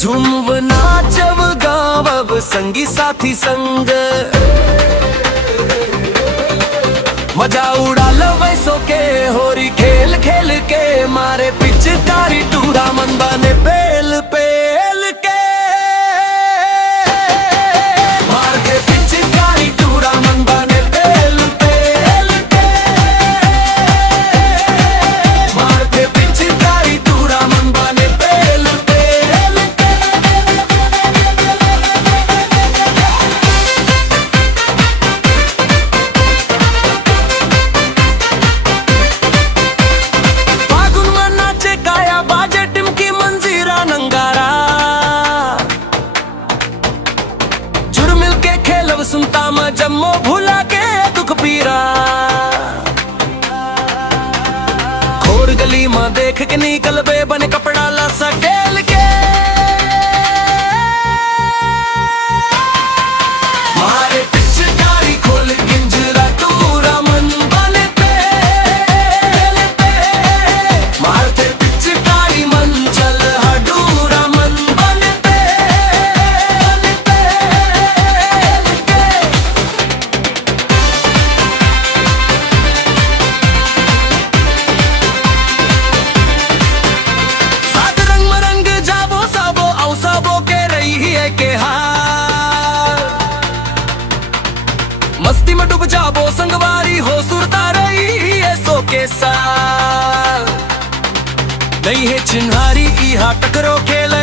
झुमव नाचव गावव संगी साथी संग, मजा उड़ाल वैसो के होरी खेल खेल के, मारे पिचकारी टूरा मन बने पेल पेल के, मार के पिचकारी टूरा मन बने पेल पेल के, मार के पिचकारी टूरा मन बने पेल पेल के। फागुन में नाचे काया बाजे टिमकी मंजीरा नंगारा, जुड़ मिल के खेलब सुनता मैं जम्मो भूला के दुख पीरा, खोड़ गली में देख के निकल बे बने कपड़ा ला सकेल के, मारे पिचकारी खोल किंजरा टूरा मन बने पेल पे, मारते पिचकारी मन चल हडूरा मन बने पेल पेल के। सात रंग मरंग जाबो साबो औ साबो के रही है के हार, मस्ती में डूब जाबो संगवारी हो सुरता रही है सो के साथ, नहीं है चिन्हारी इहा टकरो खेले